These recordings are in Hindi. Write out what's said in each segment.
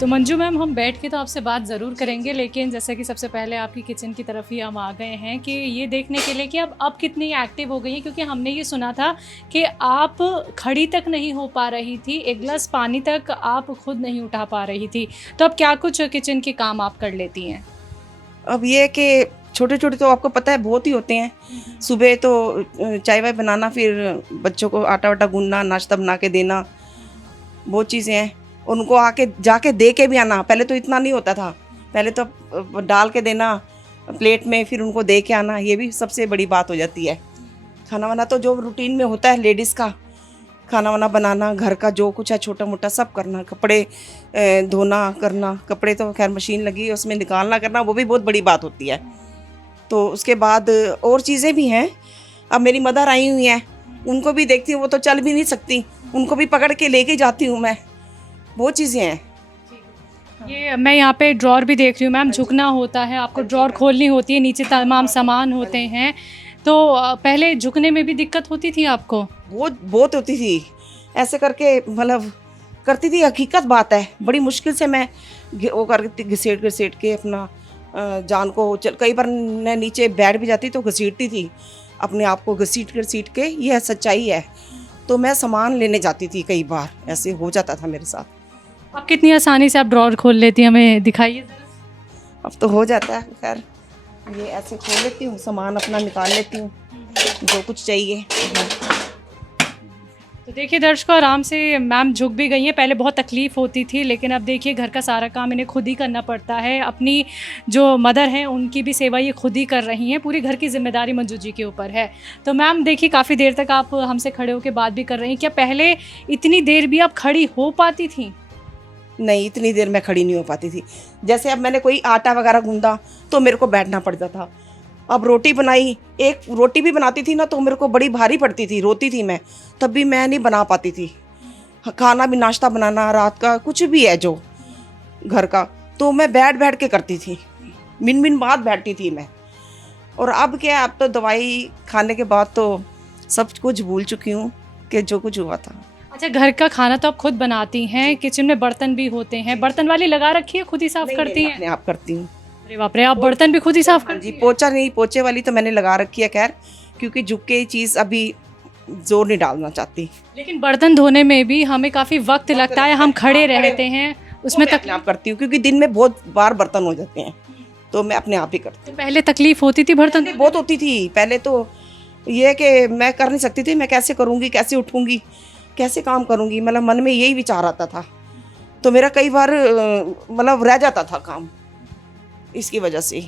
तो मंजू मैम, हम बैठ के तो आपसे बात ज़रूर करेंगे, लेकिन जैसे कि सबसे पहले आपकी किचन की तरफ ही हम आ गए हैं कि ये देखने के लिए कि अब कितनी एक्टिव हो गई हैं, क्योंकि हमने ये सुना था कि आप खड़ी तक नहीं हो पा रही थी, एक गिलास पानी तक आप खुद नहीं उठा पा रही थी। तो अब क्या कुछ किचन के काम आप कर लेती हैं? अब ये है कि छोटे छोटे तो आपको पता है बहुत ही होते हैं। सुबह तो चाय वाय बनाना, फिर बच्चों को आटा वाटा गूंदना, नाश्ता बना के देना, बहुत चीज़ें हैं। उनको आके जाके दे के भी आना। पहले तो इतना नहीं होता था, पहले तो डाल के देना प्लेट में, फिर उनको दे के आना, ये भी सबसे बड़ी बात हो जाती है। खाना वाना तो जो रूटीन में होता है लेडीज़ का, खाना वाना बनाना, घर का जो कुछ है छोटा मोटा सब करना, कपड़े धोना करना, कपड़े तो खैर मशीन लगी है उसमें निकालना करना, वो भी बहुत बड़ी बात होती है। तो उसके बाद और चीज़ें भी हैं। अब मेरी मदर आई हुई हैं, उनको भी देखती हूँ, वो तो चल भी नहीं सकती, उनको भी पकड़ के लेके जाती हूँ मैं, बहुत चीज़ें हैं। ये मैं यहाँ पे ड्रॉर भी देख रही हूँ मैम, झुकना होता है, आपको ड्रॉर खोलनी होती है, नीचे तमाम सामान होते हैं। तो पहले झुकने में भी दिक्कत होती थी आपको? बहुत बहुत होती थी, ऐसे करके मतलब करती थी। हकीकत बात है, बड़ी मुश्किल से मैं वो करती, घसीट घसीट के अपना जान को कई बार मैं नीचे बैठ भी जाती तो घसीटती थी अपने आप को, घसीट घसीट के, ये सच्चाई है। तो मैं सामान लेने जाती थी, कई बार ऐसे हो जाता था मेरे साथ। अब कितनी आसानी से आप ड्रॉर खोल लेती हैं, हमें दिखाइए ज़रा। अब तो हो जाता है, खैर ये ऐसे खोल लेती हूँ, सामान अपना निकाल लेती हूँ जो कुछ चाहिए। तो देखिए दर्शकों, आराम से मैम झुक भी गई हैं। पहले बहुत तकलीफ़ होती थी, लेकिन अब देखिए घर का सारा काम इन्हें खुद ही करना पड़ता है। अपनी जो मदर हैं उनकी भी सेवा ये खुद ही कर रही हैं, पूरी घर की जिम्मेदारी मंजू जी के ऊपर है। तो मैम देखिए, काफ़ी देर तक आप हमसे खड़े होकर बात भी कर रही हैं। क्या पहले इतनी देर भी आप खड़ी हो पाती थी? नहीं, इतनी देर मैं खड़ी नहीं हो पाती थी। जैसे अब मैंने कोई आटा वगैरह गूंदा तो मेरे को बैठना पड़ता था। अब रोटी बनाई, एक रोटी भी बनाती थी ना तो मेरे को बड़ी भारी पड़ती थी, रोती थी मैं, तब भी मैं नहीं बना पाती थी। खाना भी, नाश्ता बनाना, रात का कुछ भी है जो घर का, तो मैं बैठ बैठ के करती थी, मिन मिन बाद बैठती थी मैं। और अब क्या है, अब तो दवाई खाने के बाद तो सब कुछ भूल चुकी हूँ कि जो कुछ हुआ था। अच्छा, घर का खाना तो आप खुद बनाती हैं, किचन में बर्तन भी होते हैं, बर्तन वाली लगा रखी है, खुद ही साफ़ करती हैं? अपने आप करती हूँ। अरे बाप रे, आप बर्तन भी खुद ही साफ़ करती जी, हैं? पोछा नहीं, पोछे वाली तो मैंने लगा रखी है खैर, क्योंकि झुक के चीज़ अभी जोर नहीं डालना चाहती। लेकिन बर्तन धोने में भी हमें काफ़ी वक्त लगता है, हम खड़े रहते हैं, उसमें अपने आप करती हूँ, क्योंकि दिन में बहुत बार बर्तन हो जाते हैं, तो मैं अपने आप ही करती तो पहले तकलीफ होती थी बर्तन हूँ। बहुत होती थी पहले तो, ये कि मैं कर नहीं सकती थी, मैं कैसे करूँगी, कैसे उठूँगी, कैसे काम करूँगी, मतलब मन में यही विचार आता था। तो मेरा कई बार मतलब रह जाता था काम इसकी वजह से।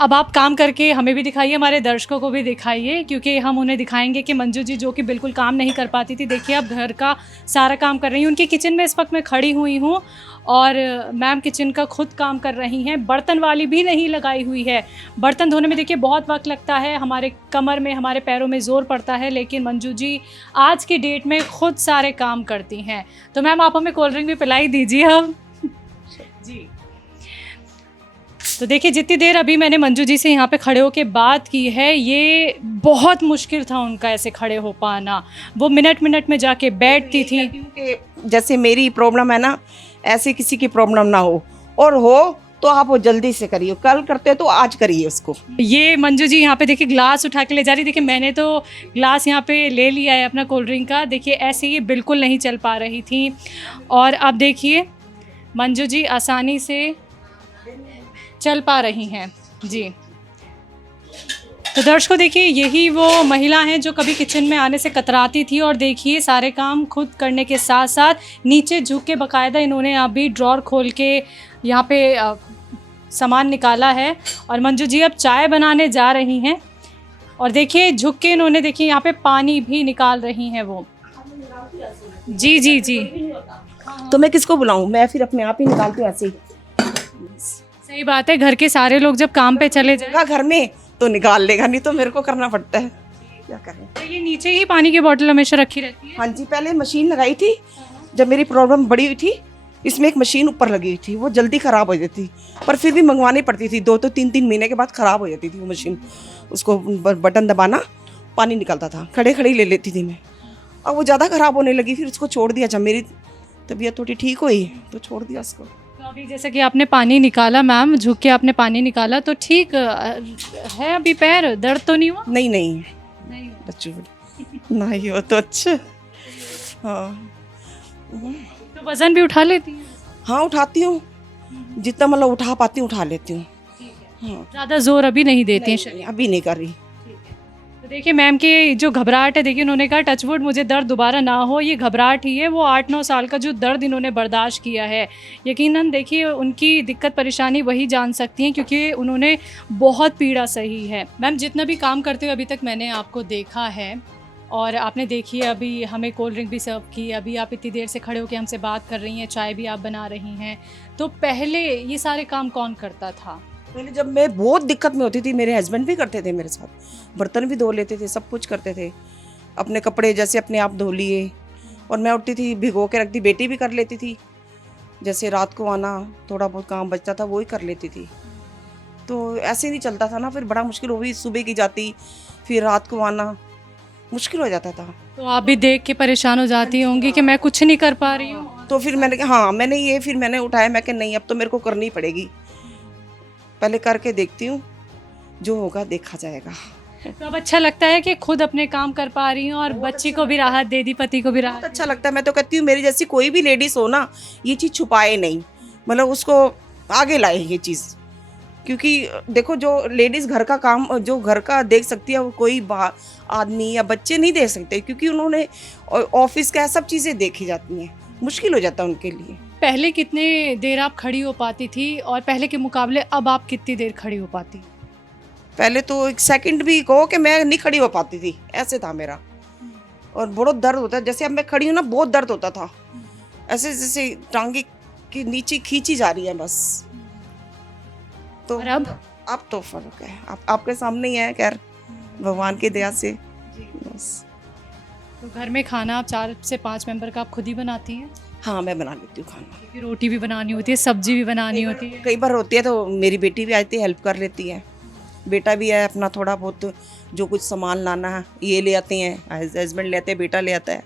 अब आप काम करके हमें भी दिखाइए, हमारे दर्शकों को भी दिखाइए, क्योंकि हम उन्हें दिखाएंगे कि मंजू जी जो कि बिल्कुल काम नहीं कर पाती थी, देखिए अब घर का सारा काम कर रही हूँ। उनकी किचन में इस वक्त मैं खड़ी हुई हूँ और मैम किचन का खुद काम कर रही हैं, बर्तन वाली भी नहीं लगाई हुई है। बर्तन धोने में देखिए बहुत वक्त लगता है, हमारे कमर में, हमारे पैरों में ज़ोर पड़ता है, लेकिन मंजू जी आज की डेट में खुद सारे काम करती हैं। तो मैम आप हमें कोल्ड ड्रिंक भी पिलाई दीजिए अब। जी, तो देखिए जितनी देर अभी मैंने मंजू जी से यहाँ पे खड़े होकर बात की है, ये बहुत मुश्किल था उनका ऐसे खड़े हो पाना। वो मिनट मिनट में जाके बैठती थी। कि जैसे मेरी प्रॉब्लम है ना, ऐसे किसी की प्रॉब्लम ना हो, और हो तो आप वो जल्दी से करिए, कल करते तो आज करिए उसको। ये मंजू जी यहाँ पे देखिए ग्लास उठा के ले जा रही। देखिए मैंने तो ग्लास यहाँ पे ले लिया है अपना कोल्ड ड्रिंक का। देखिए ऐसे ये बिल्कुल नहीं चल पा रही थी, और अब देखिए मंजू जी आसानी से चल पा रही हैं। जी, तो दर्शकों देखिए यही वो महिला हैं जो कभी किचन में आने से कतराती थी, और देखिए सारे काम खुद करने के साथ साथ नीचे झुक के बाकायदा इन्होंने अभी ड्रॉर खोल के यहाँ पे सामान निकाला है। और मंजू जी अब चाय बनाने जा रही हैं, और देखिए झुक के इन्होंने, देखिए यहाँ पे पानी भी निकाल रही हैं वो। जी जी जी, तो मैं किसको बुलाऊं, मैं फिर अपने आप ही निकालती हूँ ऐसे ही। सही बात है, घर के सारे लोग जब काम पे चले जाए घर में तो निकाल लेगा, नहीं तो मेरे को करना पड़ता है, क्या करें। तो ये नीचे ही पानी की बोतल हमेशा रखी रहती है? हाँ जी, पहले मशीन लगाई थी जब मेरी प्रॉब्लम बड़ी हुई थी, इसमें एक मशीन ऊपर लगी हुई थी, वो जल्दी ख़राब हो जाती, पर फिर भी मंगवानी पड़ती थी, 2 तो 3 महीने के बाद ख़राब हो जाती थी वो मशीन। उसको बटन दबाना, पानी निकलता था, खड़े खड़े ही ले लेती थी मैं। अब वो ज़्यादा ख़राब होने लगी, फिर उसको छोड़ दिया। जब मेरी तबीयत थोड़ी ठीक हुई तो छोड़ दिया उसको। तो अभी जैसे कि आपने पानी निकाला मैम, झुक के आपने पानी निकाला तो ठीक है अभी पैर? दर्द तो नहीं हुआ? नहीं नहीं नहीं। बच्चों नहीं हो तो अच्छा। हाँ तो वज़न भी उठा लेती हैं? हाँ उठाती हूँ, जितना मतलब उठा पाती हूँ उठा लेती हूँ। हाँ ज़्यादा जोर अभी नहीं देते हैं शरीर? अभी नहीं कर रही। तो देखिए मैम की जो घबराहट है, देखिए उन्होंने कहा टचवुड मुझे दर्द दोबारा ना हो, ये घबराहट ही है। वो 8-9 साल का जो दर्द इन्होंने बर्दाश्त किया है, यकीनन देखिए उनकी दिक्कत परेशानी वही जान सकती हैं क्योंकि उन्होंने बहुत पीड़ा सही है। मैम जितना भी काम करते हुए अभी तक मैंने आपको देखा है और आपने देखिए अभी हमें कोल्ड ड्रिंक भी सर्व की, अभी आप इतनी देर से खड़े होकर हमसे बात कर रही हैं, चाय भी आप बना रही हैं, तो पहले ये सारे काम कौन करता था? पहले जब मैं बहुत दिक्कत में होती थी मेरे हस्बैंड भी करते थे मेरे साथ, बर्तन भी धो लेते थे, सब कुछ करते थे। अपने कपड़े जैसे अपने आप धो लिए और मैं उठती थी भिगो के रखती, बेटी भी कर लेती थी। जैसे रात को आना थोड़ा बहुत काम बचता था वो ही कर लेती थी। तो ऐसे नहीं चलता था ना, फिर बड़ा मुश्किल हो गई, सुबह की जाती फिर रात को आना, मुश्किल हो जाता था। तो आप भी देख के परेशान हो जाती होंगी कि मैं कुछ नहीं कर पा रही हूँ। तो फिर मैंने हाँ मैंने ये फिर मैंने उठाया, मैं कि नहीं अब तो मेरे को करनी पड़ेगी, पहले करके देखती हूँ, जो होगा देखा जाएगा। तो अब अच्छा लगता है कि खुद अपने काम कर पा रही हूँ और बच्ची को भी राहत दे दी, पति को भी बहुत राहत। अच्छा लगता है। मैं तो कहती हूँ मेरी जैसी कोई भी लेडीज हो ना, ये चीज़ छुपाए नहीं, मतलब उसको आगे लाए ये चीज़। क्योंकि देखो जो लेडीज घर का काम जो घर का देख सकती है वो कोई आदमी या बच्चे नहीं देख सकते, क्योंकि उन्होंने ऑफिस का सब चीज़ें देखी जाती हैं, मुश्किल हो जाता है उनके लिए। पहले कितने देर आप खड़ी हो पाती थी और पहले के मुकाबले अब आप कितनी देर खड़ी हो पाती? पहले तो एक सेकंड भी कहो कि मैं नहीं खड़ी हो पाती थी, ऐसे था मेरा। और बहुत दर्द होता है, जैसे अब मैं खड़ी हूँ ना बहुत दर्द होता था, ऐसे जैसे टांगे की नीचे खींची जा रही है बस। तो और अब तो फर्क है, आपके सामने ही है, खैर भगवान की दया से बस। तो घर में खाना आप 4 से 5 मेंबर का आप खुद ही बनाती हैं? हाँ मैं बना लेती हूँ खाना, क्योंकि रोटी भी बनानी होती है, सब्जी भी बनानी होती है। कई बार होती है तो मेरी बेटी भी आती है, हेल्प कर लेती है। बेटा भी है अपना थोड़ा बहुत जो कुछ सामान लाना है ये ले आते हैं, हस्बैंड ले आते हैं, बेटा ले आता है।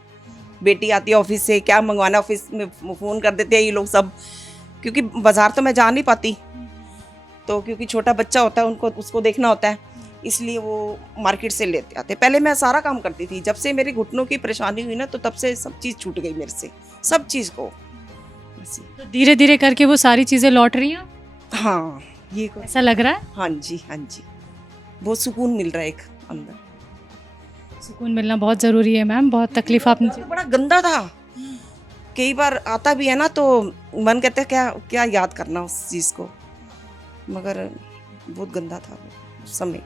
बेटी आती है ऑफिस से, क्या मंगवाना ऑफिस में फ़ोन कर देते हैं ये लोग सब, क्योंकि बाज़ार तो मैं जा नहीं पाती, तो क्योंकि छोटा बच्चा होता है उनको उसको देखना होता है, इसलिए वो मार्केट से लेते आते। पहले मैं सारा काम करती थी, जब से मेरी घुटनों की परेशानी हुई ना तो तब से सब चीज़ छूट गई मेरे से, सब चीज़ को। तो धीरे धीरे करके वो सारी चीज़ें लौट रही हैं? हाँ ये ऐसा लग रहा है? हाँ जी बहुत सुकून मिल रहा है एक अंदर। सुकून मिलना बहुत ज़रूरी है मैम, बहुत तकलीफ आपने बड़ा गंदा था, कई बार आता भी है ना तो मन कहता है क्या क्या याद करना उस चीज़ को, मगर बहुत गंदा था उस समय।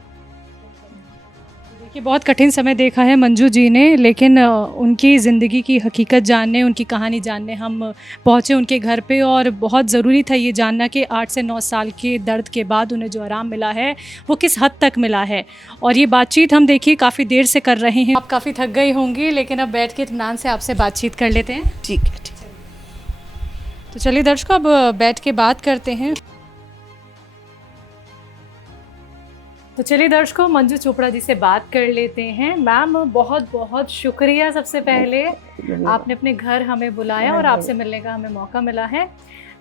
देखिए बहुत कठिन समय देखा है मंजू जी ने, लेकिन उनकी ज़िंदगी की हकीकत जानने, उनकी कहानी जानने हम पहुँचे उनके घर पे और बहुत ज़रूरी था ये जानना कि 8 से 9 साल के दर्द के बाद उन्हें जो आराम मिला है वो किस हद तक मिला है। और ये बातचीत हम देखिए काफ़ी देर से कर रहे हैं, आप काफ़ी थक गई होंगी, लेकिन अब बैठ के इत्मीनान से आपसे बातचीत कर लेते हैं। ठीक है तो चलिए दर्शकों अब बैठ के बात करते हैं। तो चलिए दर्शकों मंजू चोपड़ा जी से बात कर लेते हैं। मैम बहुत बहुत शुक्रिया, सबसे पहले आपने अपने घर हमें बुलाया और आपसे मिलने का हमें मौका मिला है।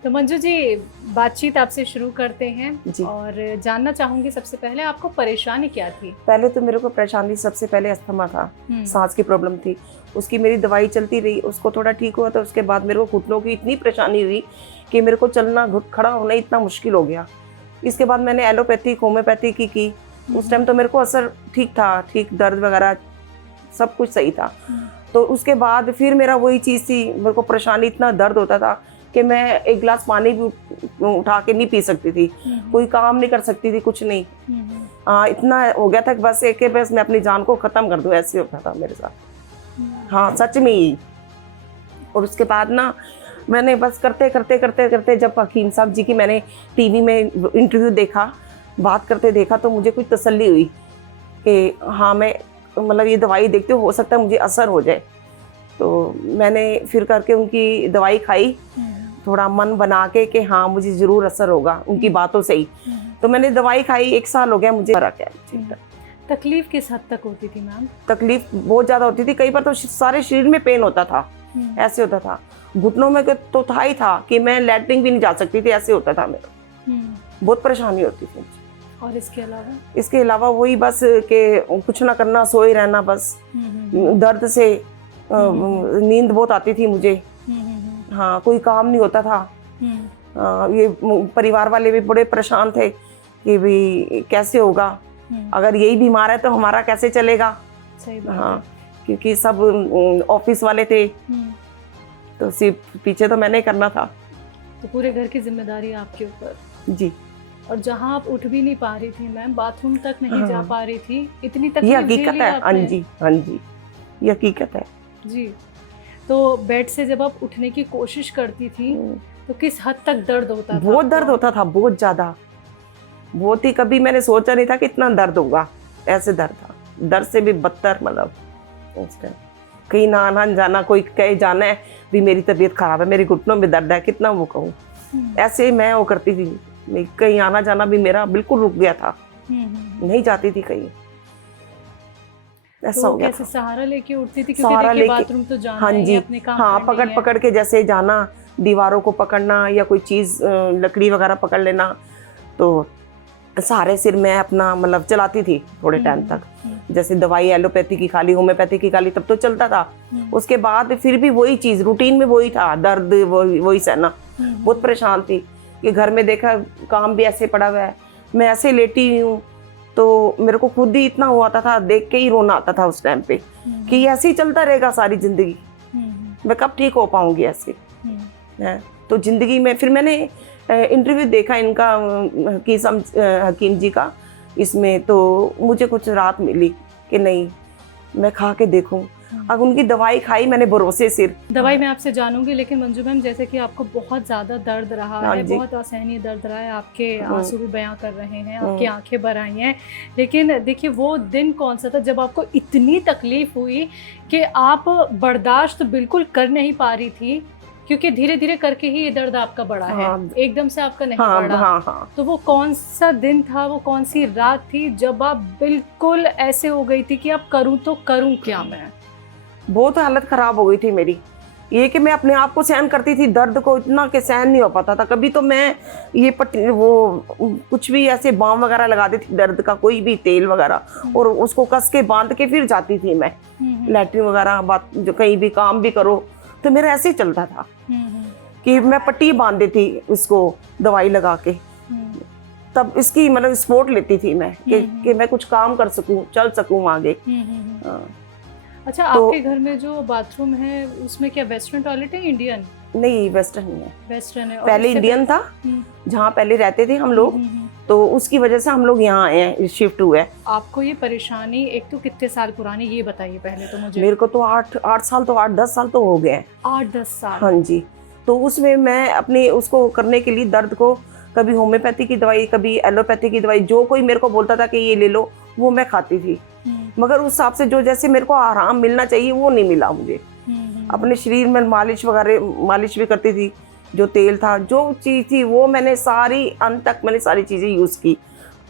तो मंजू जी बातचीत आपसे शुरू करते हैं और जानना चाहूँगी सबसे पहले आपको परेशानी क्या थी? पहले तो मेरे को परेशानी सबसे पहले अस्थमा था, सांस की प्रॉब्लम थी, उसकी मेरी दवाई चलती रही, उसको थोड़ा ठीक हुआ। तो उसके बाद मेरे को घुटनों की इतनी परेशानी हुई कि मेरे को चलना खड़ा होना इतना मुश्किल हो गया। इसके बाद मैंने एलोपैथिक होम्योपैथी की उस टाइम तो मेरे को असर ठीक था, ठीक दर्द वगैरह सब कुछ सही था। तो उसके बाद फिर मेरा वही चीज़ थी, मेरे को परेशानी इतना दर्द होता था कि मैं एक गिलास पानी भी उठा के नहीं पी सकती थी, कोई काम नहीं कर सकती थी, कुछ नहीं। इतना हो गया था कि बस एक बस मैं अपनी जान को ख़त्म कर दूँ, ऐसे होता था मेरे साथ। हाँ सच में ही। और उसके बाद ना मैंने बस करते करते करते करते जब हकीम साहब जी की मैंने टीवी में इंटरव्यू देखा, बात करते देखा, तो मुझे कुछ तसल्ली हुई कि हाँ मैं मतलब ये दवाई देखते हो सकता है मुझे असर हो जाए। तो मैंने फिर करके उनकी दवाई खाई, थोड़ा मन बना के कि हाँ मुझे ज़रूर असर होगा उनकी बातों से ही। तो मैंने दवाई खाई, 1 साल हो गया मुझे फर्क है। तकलीफ किस हद तक होती थी मैम? तकलीफ बहुत ज़्यादा होती थी, कई बार तो सारे शरीर में पेन होता था, ऐसे होता था। घुटनों में तो था ही था कि मैं लैट्रिन भी नहीं जा सकती थी, ऐसे होता था मेरा, बहुत परेशानी होती थी। और इसके अलावा वही बस कि कुछ ना करना, सोए रहना बस, दर्द से नींद बहुत आती थी मुझे। हाँ, कोई काम नहीं होता था। ये परिवार वाले भी बड़े परेशान थे कि भी कैसे होगा, अगर यही बीमार है तो हमारा कैसे चलेगा। सही बात हाँ, क्योंकि सब ऑफिस वाले थे, तो सिर्फ पीछे तो मैंने करना था। तो पूरे घर की जिम्मेदारी आपके ऊपर। जी। और जहाँ आप उठ भी नहीं पा रही थी मैम, बाथरूम तक नहीं जा पा रही थी, इतनी ये तकलीफ हकीकत झेली है। हाँ आपने। जी, हाँ जी, ये हकीकत है जी। तो बेड से जब आप उठने की कोशिश करती थी तो किस हद तक दर्द होता था? बहुत दर्द होता था, बहुत ज्यादा, बहुत ही। कभी मैंने सोचा नहीं था कि इतना दर्द होगा, ऐसे दर्द था, दर्द से भी बदतर। मतलब कहीं ना आना जाना, कोई कहे जाना है भी मेरी तबीयत खराब है, मेरे घुटनों में दर्द है, कितना वो कहूँ, ऐसे मैं वो करती थी। कहीं आना जाना भी मेरा बिल्कुल रुक गया था, नहीं जाती थी कहीं, ऐसा तो हो गया कैसे था। सहारा लेके उठती थी? क्योंकि सहारा देखिए लेके, बाथरूम तो जाना हाँ ही जी, है, अपने काम हाँ, करने पकड़ ही है। पकड़ के जैसे जाना, दीवारों को पकड़ना या कोई चीज लकड़ी वगैरह पकड़ लेना, तो सारे सिर मैं अपना मतलब चलाती थी थोड़े टाइम तक। जैसे दवाई एलोपैथी की खा ली, होम्योपैथी की खा ली, तब तो चलता था। उसके बाद फिर भी वही चीज, रूटीन में वही था, दर्द वही सहना। बहुत परेशान थी कि घर में देखा काम भी ऐसे पड़ा हुआ है, मैं ऐसे लेटी हूँ, तो मेरे को खुद ही इतना हुआ था, देख के ही रोना आता था उस टाइम पे कि ऐसे ही चलता रहेगा सारी जिंदगी, मैं कब ठीक हो पाऊंगी ऐसे। है तो जिंदगी में फिर मैंने इंटरव्यू देखा इनका, हकीम जी का, इसमें तो मुझे कुछ राहत मिली कि नहीं, मैं खा के देखूं। अब उनकी दवाई खाई मैंने भरोसे सिर। दवाई मैं आपसे जानूंगी, लेकिन मंजू मैम, जैसे कि आपको बहुत ज़्यादा दर्द रहा हाँ है, जी। बहुत असहनीय दर्द रहा है, आपके आंसू भी बयां कर रहे हैं, आपकी आंखें भर आई हैं, लेकिन देखिए वो दिन कौन सा था जब आपको इतनी तकलीफ हुई कि आप बर्दाश्त बिल्कुल कर नहीं पा रही थी, क्योंकि धीरे धीरे करके ही ये दर्द आपका बढ़ा है, एकदम से आपका नहीं बढ़ा। हाँ। तो वो कौन सा दिन था, वो कौन सी रात थी जब आप बिल्कुल ऐसे हो गई थी कि अब करूं तो करूं क्या मैं? बहुत हालत खराब हो गई थी मेरी, ये कि मैं अपने आप को सहन करती थी दर्द को, इतना कि सहन नहीं हो पाता था। कभी तो मैं ये वो कुछ भी ऐसे बाम वगैरह लगा देती थी दर्द का, कोई भी तेल वगैरह, और उसको कस के बांध के फिर जाती थी मैं लैट्रिन वगैरह, बात जो कहीं भी काम भी करो, तो मेरा ऐसे ही चलता था कि मैं पट्टी बांध देती इसको दवाई लगा के, तब इसकी मतलब सपोर्ट लेती थी मैं कि मैं कुछ काम कर सकूं, चल सकूं आगे। अच्छा, तो आपके घर में जो बाथरूम है उसमें क्या वेस्टर्न टॉयलेट है, इंडियन? नहीं, वेस्टर्न ही है। वेस्टर्न है। पहले इंडियन था, जहाँ पहले रहते थे हम लोग, तो उसकी वजह से हम लोग यहाँ आए हैं, शिफ्ट हुए हैं। आपको ये परेशानी एक तो कितने साल पुरानी, ये बताइए पहले तो मुझे। मेरे को तो 8 साल तो 8-10 साल तो हो गए हैं। 8-10 साल? हाँ जी। तो उसमें मैं अपने उसको करने के लिए दर्द को, कभी होम्योपैथी की दवाई, कभी एलोपैथी की दवाई, जो कोई मेरे को बोलता था कि ये ले लो, वो मैं खाती थी, मगर उस हिसाब से जो जैसे मेरे को आराम मिलना चाहिए वो नहीं मिला मुझे। अपने शरीर में मालिश वगैरह, मालिश भी करती थी, जो तेल था, जो चीज़ थी, वो मैंने सारी अंत तक मैंने सारी चीज़ें यूज़ की,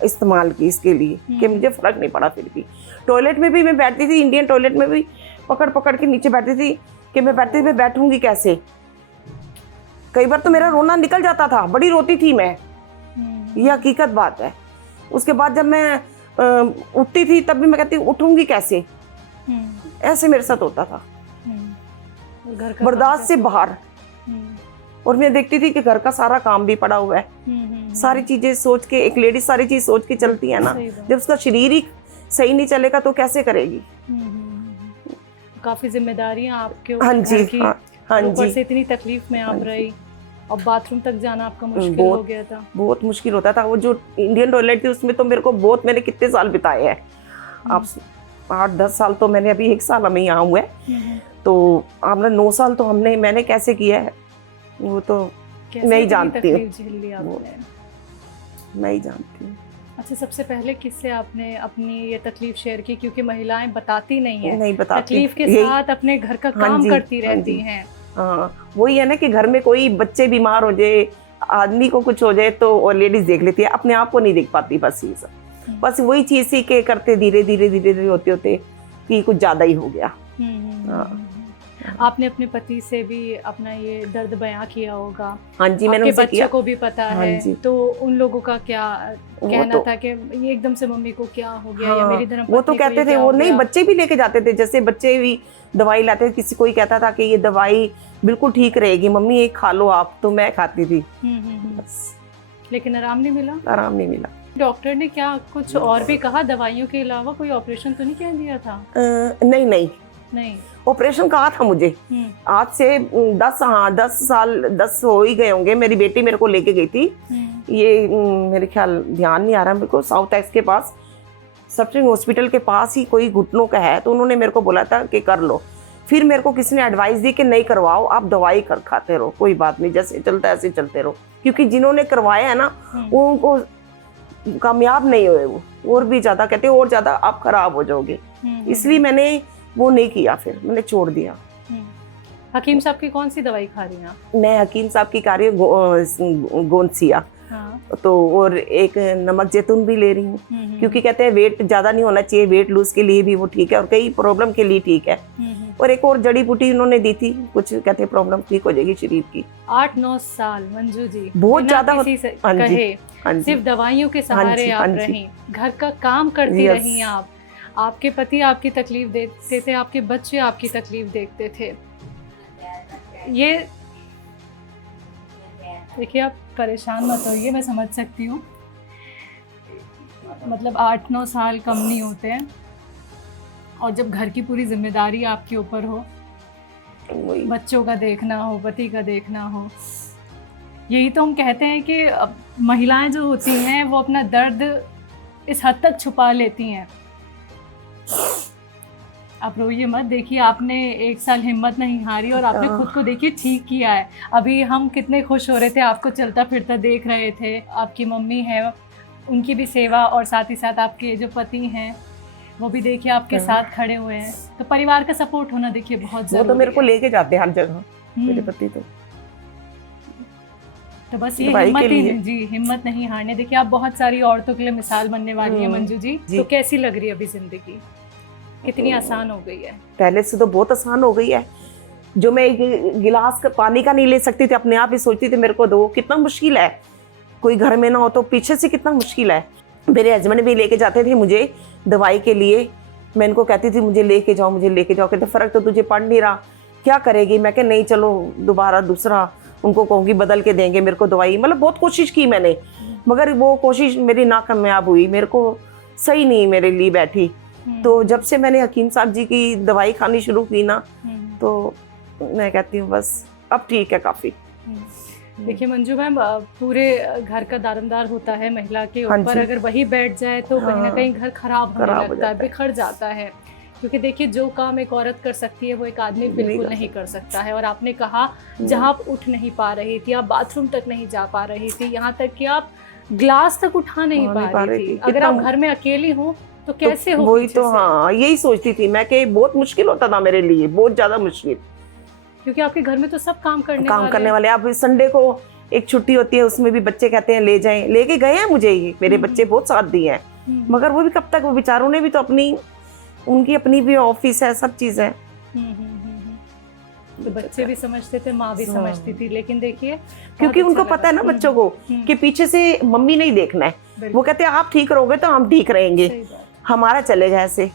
इस्तेमाल की इसके लिए कि मुझे फ़र्क नहीं पड़ा। फिर भी टॉयलेट में भी मैं बैठती थी, इंडियन टॉयलेट में भी पकड़ पकड़ के नीचे बैठती थी कि मैं बैठती थी, मैं बैठूंगी कैसे। कई बार तो मेरा रोना निकल जाता था, बड़ी रोती थी मैं, ये हकीकत बात है। उसके बाद जब मैं उठती थी तब भी मैं कहती उठूंगी कैसे, ऐसे मेरे साथ होता था, बर्दाश्त से बाहर। और मैं देखती थी कि घर का सारा काम भी पड़ा हुआ है, सारी चीजें सोच के, एक लेडीज सारी चीज सोच के चलती है ना, जब उसका शरीर ही सही नहीं चलेगा तो कैसे करेगी। काफी जिम्मेदारियां आपके हाँ जी, हाँ ऊपर जी, से इतनी तकलीफ में आप रही, और बाथरूम तक जाना आपका मुश्किल हो गया था। बहुत मुश्किल होता था। वो जो इंडियन टॉयलेट थी उसमें तो मेरे को बहुत, मैंने कितने साल बिताए हैं, आप 8-10 साल तो मैंने, अभी 1 साल हमें यहाँ हुआ है, तो हमने 9 साल तो मैंने कैसे किया है वो तो मैं ही जानती हूँ, मैं ही जानती हूँ। अच्छा, सबसे पहले किससे आपने अपनी ये तकलीफ शेयर की, क्योंकि महिलाएं बताती नहीं है, नहीं बताती, तकलीफ के साथ अपने घर का काम करती रहती हैं। हाँ, वही है ना कि घर में कोई बच्चे बीमार हो जाए, आदमी को कुछ हो जाए तो और लेडीज देख लेती है, अपने आप को नहीं देख पाती। बस ये सब, बस वही चीज सी के करते धीरे धीरे होते होते कि कुछ ज्यादा ही हो गया। आपने अपने पति से भी अपना ये दर्द बयां किया होगा। हाँ जी, मैंने आपके उनसे बच्चों किया। को भी पता हाँ है, जी। तो उन लोगों का क्या वो कहना तो था कि ये एकदम से मम्मी को क्या हो गया, या हाँ, मेरी वो धर्मपत्नी तो को कहते ये थे, क्या वो हो नहीं, गया। बच्चे भी लेके जाते थे, जैसे बच्चे भी दवाई लाते थे, किसी कोई कहता था कि ये दवाई बिल्कुल ठीक रहेगी मम्मी, ये खा लो आप, तो मैं खाती थी। बस लेकिन आराम नहीं मिला। आराम नहीं मिला। डॉक्टर ने क्या कुछ और भी कहा, दवाइयों के अलावा कोई ऑपरेशन तो नहीं कह दिया था? नहीं नहीं, नहीं। ऑपरेशन कहा था मुझे आज से 10 हो ही गए होंगे। मेरी बेटी मेरे को लेके गई थी, ये मेरे ख्याल ध्यान नहीं आ रहा मेरे को, साउथ एक्स के पास, सप्रिंग हॉस्पिटल के पास ही कोई घुटनों का है, तो उन्होंने मेरे को बोला था कि कर लो। फिर मेरे को किसी ने एडवाइस दी कि नहीं करवाओ, आप दवाई कर खाते रहो, कोई बात नहीं, जैसे चलता है ऐसे चलते रहो, क्योंकि जिन्होंने करवाया है ना उनको कामयाब नहीं हुए, वो और भी ज़्यादा कहते और ज़्यादा आप खराब हो जाओगे, इसलिए मैंने वो नहीं किया, फिर मैंने छोड़ दिया। हकीम साहब की कौन सी दवाई खा रही हैं आप? मैं हकीम साहब की खा रही हूँ गोंदसिया, तो और एक नमक जैतून भी ले रही हूँ, क्योंकि कहते हैं वेट ज़्यादा नहीं होना चाहिए, वेट लूज के लिए भी वो ठीक है और कई प्रॉब्लम के लिए ठीक है। और एक और जड़ी बूटी उन्होंने दी थी, कुछ कहते हैं प्रॉब्लम ठीक हो जाएगी शरीर की। 8-9 साल मंजू जी बहुत ज्यादा कहे, सिर्फ दवाइयों के सहारे आप रही, घर का काम करती रही आप, आपके पति आपकी तकलीफ देखते थे, आपके बच्चे आपकी तकलीफ देखते थे। ये देखिए, आप परेशान मत होइए, मैं समझ सकती हूँ, मतलब 8-9 साल कम नहीं होते हैं, और जब घर की पूरी जिम्मेदारी आपके ऊपर हो, बच्चों का देखना हो, पति का देखना हो, यही तो हम कहते हैं कि महिलाएं जो होती हैं वो अपना दर्द इस हद तक छुपा लेती हैं। आप रोइए मत, देखिए आपने 1 साल हिम्मत नहीं हारी और आपने खुद को देखिए ठीक किया है। अभी हम कितने खुश हो रहे थे, आपको चलता फिरता देख रहे थे, आपकी मम्मी है उनकी भी सेवा, और साथ ही साथ आपके जो पति हैं वो भी देखिए आपके साथ खड़े हुए हैं, तो परिवार का सपोर्ट होना देखिए बहुत जरूरी है। वो तो मेरे को लेके जाते हैं हर जगह, मेरे पति तो बस ये हिम्मत ही जी, हिम्मत नहीं हारने। देखिए आप बहुत सारी औरतों के लिए मिसाल बनने वाली है मंजू जी। तो कैसी लग रही है अभी जिंदगी, कितनी आसान हो गई है? पहले से तो बहुत आसान हो गई है। जो मैं एक गिलास पानी का नहीं ले सकती थी, अपने आप ही सोचती थी मेरे को दो, कितना मुश्किल है, कोई घर में ना हो तो पीछे से कितना मुश्किल है। मेरे हस्बैंड भी लेके जाते थे मुझे दवाई के लिए, मैं इनको कहती थी मुझे लेके जाओ, मुझे लेके जाओ, कहते फ़र्क तो तुझे पड़ नहीं रहा, क्या करेगी? मैं कह नहीं, चलो दोबारा दूसरा उनको कहूँगी बदल के देंगे मेरे को दवाई। मतलब बहुत कोशिश की मैंने, मगर वो कोशिश मेरी नाकामयाब हुई, मेरे को सही नहीं मेरे लिए बैठी। तो जब से मैंने हकीम साहब जी की दवाई खानी शुरू की ना, तो मैं कहती हूँ बस अब ठीक है काफ़ी। देखिए मंजू मैम, पूरे घर का दारोमदार होता है महिला के ऊपर, अगर वही बैठ जाए तो कहीं ना कहीं घर खराब होने लगता है, बिखर जाता है। क्योंकि देखिए जो काम एक औरत कर सकती है वो एक आदमी बिल्कुल नहीं कर सकता है। और आपने कहा जहाँ आप उठ नहीं पा रही थी, आप बाथरूम तक नहीं जा पा रही थी, यहाँ तक कि आप ग्लास तक उठा नहीं पा रही थी। अगर आप घर में अकेली हो तो कैसे हो? वही तो, हाँ यही सोचती थी मैं कि बहुत मुश्किल होता था मेरे लिए, बहुत ज़्यादा मुश्किल, क्योंकि आपके घर में तो सब काम करने वाले। अब संडे को एक छुट्टी होती है, उसमें भी बच्चे कहते हैं ले जाएं, लेके गए हैं मुझे, ये मेरे बच्चे बहुत साथ दिए हैं, मगर वो भी कब तक, वो बेचारों ने भी तो अपनी, उनकी अपनी भी ऑफिस है, सब चीज़ है। तो बच्चे भी समझते थे, माँ भी समझती थी, लेकिन देखिए क्योंकि उनको पता है ना बच्चों को कि पीछे से मम्मी नहीं देखना है, वो कहते हैं आप ठीक रहोगे तो हम ठीक रहेंगे, हमारा चलेगा ऐसे,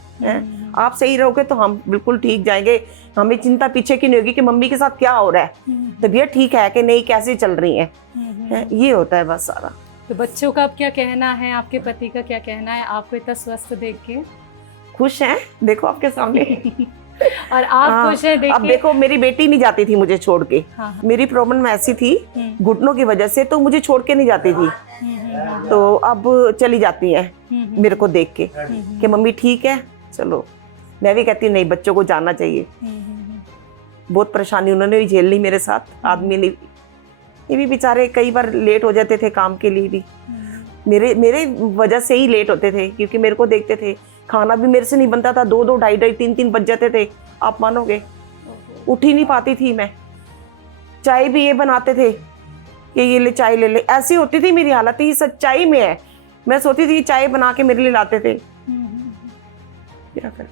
आप सही रहोगे तो हम बिल्कुल ठीक जाएंगे, हमें चिंता पीछे की नहीं होगी कि मम्मी के साथ क्या हो रहा है, तबीयत ठीक है कि नहीं, कैसे चल रही है, ये होता है बस सारा। तो बच्चों का अब क्या कहना है, आपके पति का क्या कहना है आपको इतना स्वस्थ देख के? खुश हैं, देखो आपके सामने। और आप खुश हैं? देखिए अब देखो, मेरी बेटी नहीं जाती थी मुझे छोड़ के, मेरी प्रॉब्लम ऐसी थी घुटनों की वजह से, तो मुझे छोड़ के नहीं जाती थी, तो अब चली जाती है मेरे को देख के कि मम्मी ठीक है चलो। मैं भी कहती हूँ नहीं, बच्चों को जाना चाहिए। बहुत परेशानी उन्होंने भी झेल ली मेरे साथ, आदमी ने, ये भी बेचारे कई बार लेट हो जाते थे काम के लिए भी, मेरे वजह से ही लेट होते थे, क्योंकि मेरे को देखते थे, खाना भी मेरे से नहीं बनता था, 2-2, 2:30, 3-3 बज जाते थे, आप मानोगे, उठ ही नहीं पाती थी मैं। चाय भी ये बनाते थे कि ये ले चाय ले ले, ऐसी होती थी मेरी हालत, ये सच्चाई में है। मैं सोचती थी चाय बना के मेरे लिए लाते थे, क्या कर।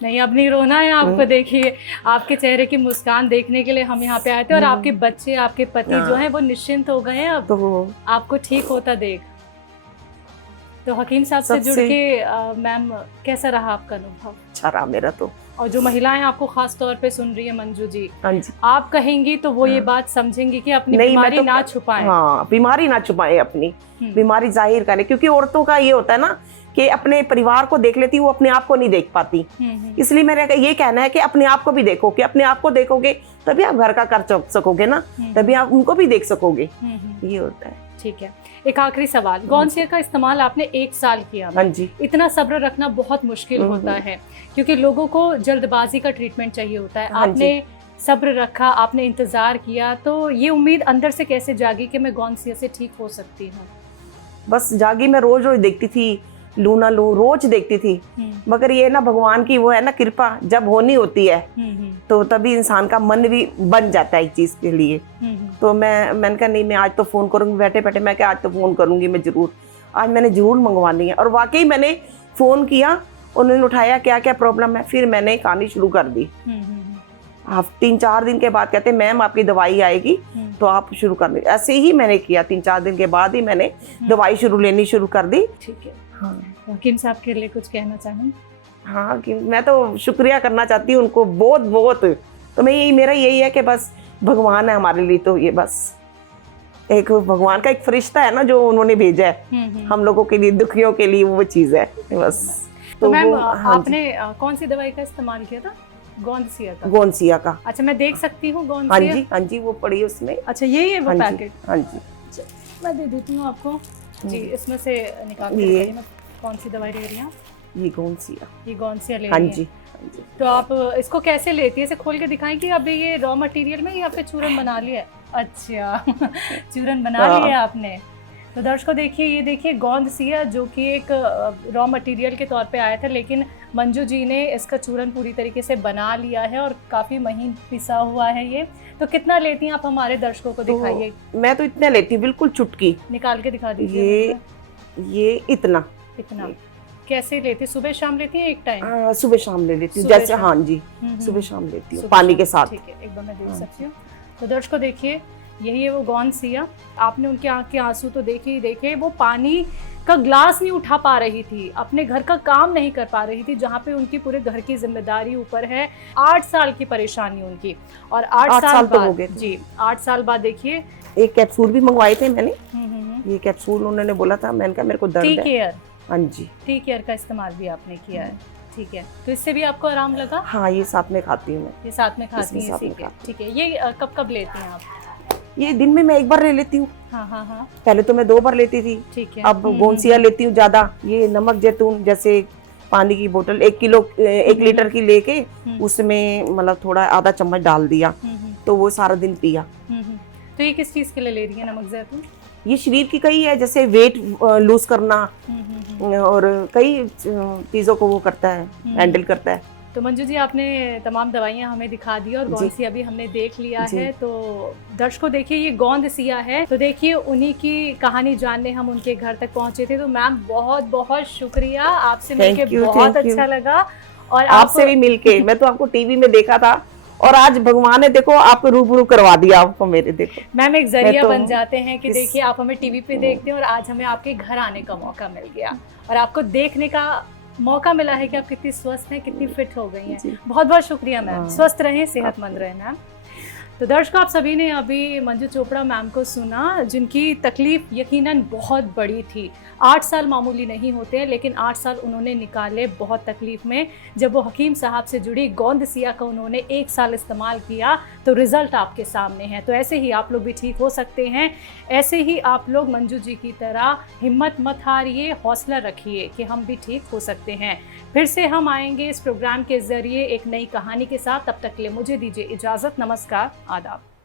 नहीं, अब नहीं रोना है आपको। देखिए आपके चेहरे की मुस्कान देखने के लिए हम यहाँ पे आए थे और आपके बच्चे, आपके पति जो हैं वो निश्चिंत हो गए हैं अब तो आपको ठीक होता देख। तो हकीम साहब से जुड़ के मैम कैसा रहा आपका अनुभव? अच्छा रहा मेरा तो। और जो महिलाएं आपको खास तौर पे सुन रही है मंजू जी, हाँ जी, आप कहेंगी तो वो ये बात समझेंगी कि अपनी नहीं, बीमारी मैं तो- ना छुपाएं। हाँ, बीमारी ना छुपाए, अपनी बीमारी जाहिर करें, क्योंकि औरतों का ये होता है ना कि अपने परिवार को देख लेती, वो अपने आप को नहीं देख पाती। इसलिए मेरा ये कहना है कि अपने आप को भी देखो, कि अपने आप को देखोगे तभी आप घर का कर सकोगे ना, तभी आप उनको भी देख सकोगे। ये होता है। ठीक है, एक आखिरी सवाल, गौनसिया का इस्तेमाल आपने 1 साल किया। हाँ जी। इतना सब्र रखना बहुत मुश्किल होता है क्योंकि लोगों को जल्दबाजी का ट्रीटमेंट चाहिए होता है। हाँ आपने सब्र रखा, आपने इंतजार किया, तो ये उम्मीद अंदर से कैसे जागी कि मैं गौनसिया से ठीक हो सकती हूँ? बस जागी, मैं रोज रोज देखती थी, लू ना लू रोज देखती थी, मगर ये ना भगवान की वो है ना कृपा, जब होनी होती है तो तभी इंसान का मन भी बन जाता है एक चीज के लिए। तो मैंने कहा नहीं, मैं आज तो फोन करूंगी, बैठे बैठे मैं क्या आज तो फोन करूंगी, मैं जरूर आज मैंने जरूर मंगवानी है। और वाकई मैंने फोन किया, उन्होंने उठाया, क्या क्या प्रॉब्लम है, फिर मैंने कहानी शुरू कर दी। 3-4 दिन के बाद कहते मैम आपकी दवाई आएगी तो आप शुरू कर दी। ऐसे ही मैंने किया, 3-4 दिन के बाद ही मैंने दवाई लेनी शुरू कर दी। ठीक है। हाँ, हकीम साहब के लिए कुछ कहना चाहें? हाँ, कि मैं तो शुक्रिया करना चाहती हूँ उनको बहुत बहुत। तो मेरा यही है कि बस भगवान है हमारे लिए, तो ये बस एक भगवान का एक फरिश्ता है ना जो उन्होंने भेजा है हम लोगों के लिए, दुखियों के लिए, वो चीज़ है बस। तो मैम आपने कौन सी दवाई का इस्तेमाल किया था? गौनसिया का? गौनसिया का। अच्छा, मैं देख सकती हूँ हाँ गौनसिया? जी, हाँ जी, वो पड़ी उसमें। अच्छा, यही है वो पैकेट? हाँ जी, मैं दे देती हूँ आपको जी। इसमें से निकाल के बताइए ना कौन सी दवाई ले रही हैं आप? ये गौनसिया। ये गौनसिया ले हाँ रही जी, हैं? हाँ जी। तो आप इसको कैसे लेती है? इसे खोल के दिखाएंगी? अभी ये रॉ मटेरियल में या फिर चूरन बना लिया है? अच्छा चूरन बना लिया है आपने। तो दर्शकों देखिए, ये देखिए गौनसिया जो कि एक रॉ मटेरियल के तौर पे आया था, लेकिन मंजू जी ने इसका चूरन पूरी तरीके से बना लिया है और काफ़ी महीन पिसा हुआ है ये। तो कितना लेती हैं आप? हमारे दर्शकों को दिखाइए। मैं तो इतना लेती हूँ, बिल्कुल चुटकी। निकाल के दिखा दीजिए। ये इतना कैसे लेती? सुबह शाम लेती हैं? एक टाइम सुबह शाम ले लेती हूँ, जैसे हाँ जी, सुबह शाम लेती हूँ पानी के साथ। ठीक है, एक बार मैं देख सकती हूँ। तो दर्शकों देखिए, यही है वो गौनसिया। आपने उनके आँख के आंसू तो देखे, वो पानी का ग्लास नहीं उठा पा रही थी, अपने घर का काम नहीं कर पा रही थी, जहाँ पे उनकी पूरे घर की जिम्मेदारी ऊपर है। 8 साल की परेशानी उनकी, और 8 साल तो हो बाद गए जी, 8 साल बाद देखिए एक कैप्सूल भी मंगवाए थे मैंने। ये कैप्सूल उन्होंने बोला था, मैंने कहा मेरे को दर्द है। टी केयर, हाँ जी, टी केयर का इस्तेमाल भी आपने किया है। ठीक है, तो इससे भी आपको आराम लगा? हाँ, ये साथ में खाती हूँ मैं। ये साथ में खाती हैं? ठीक है। ये कब लेती हैं आप? ये दिन में मैं एक बार ले लेती हूँ। हाँ। पहले तो मैं 2 बार लेती थी। ठीक है। अब गौनसिया लेती हूँ ज्यादा। ये नमक जैतून, जैसे पानी की बोतल 1 लीटर की लेके उसमें मतलब थोड़ा आधा चम्मच डाल दिया, तो वो सारा दिन पिया। तो ये किस चीज के लिए ले रही है नमक जैतून? ये शरीर की कई है, जैसे वेट लूज करना और कई चीजों को वो करता है, हैंडल करता है। तो मंजू जी, आपने तमाम दवाइयाँ हमें दिखा दी और गौनसिया भी हमने देख लिया है। तो दर्शकों देखिए, ये गौनसिया है। तो देखिए, उन्हीं की कहानी जानने हम उनके घर तक पहुंचे थे। तो मैम बहुत बहुत शुक्रिया, आपसे मिलके बहुत अच्छा लगा। और आपसे भी मिलके, मैं तो आपको टीवी में देखा था और आज भगवान ने देखो आपको रूबरू करवा दिया आपको मेरे। देखो मैम, एक जरिया बन जाते हैं कि देखिए आप हमें टीवी पे देखते हैं और आज हमें आपके घर आने का मौका मिल गया और आपको देखने का मौका मिला है कि आप कितनी स्वस्थ हैं, कितनी फिट हो गई हैं। बहुत बहुत शुक्रिया मैम। स्वस्थ रहें, सेहतमंद रहें मैम। तो दर्शकों, आप सभी ने अभी मंजू चोपड़ा मैम को सुना, जिनकी तकलीफ यकीनन बहुत बड़ी थी। 8 साल मामूली नहीं होते, लेकिन 8 साल उन्होंने निकाले बहुत तकलीफ में। जब वो हकीम साहब से जुड़ी गौनसिया का उन्होंने 1 साल इस्तेमाल किया तो रिजल्ट आपके सामने है। तो ऐसे ही आप लोग भी ठीक हो सकते हैं। ऐसे ही आप लोग मंजू जी की तरह हिम्मत मत हारिए, हौसला रखिए कि हम भी ठीक हो सकते हैं। फिर से हम आएंगे इस प्रोग्राम के जरिए एक नई कहानी के साथ। तब तक के लिए मुझे दीजिए इजाज़त। नमस्कार, आदाब।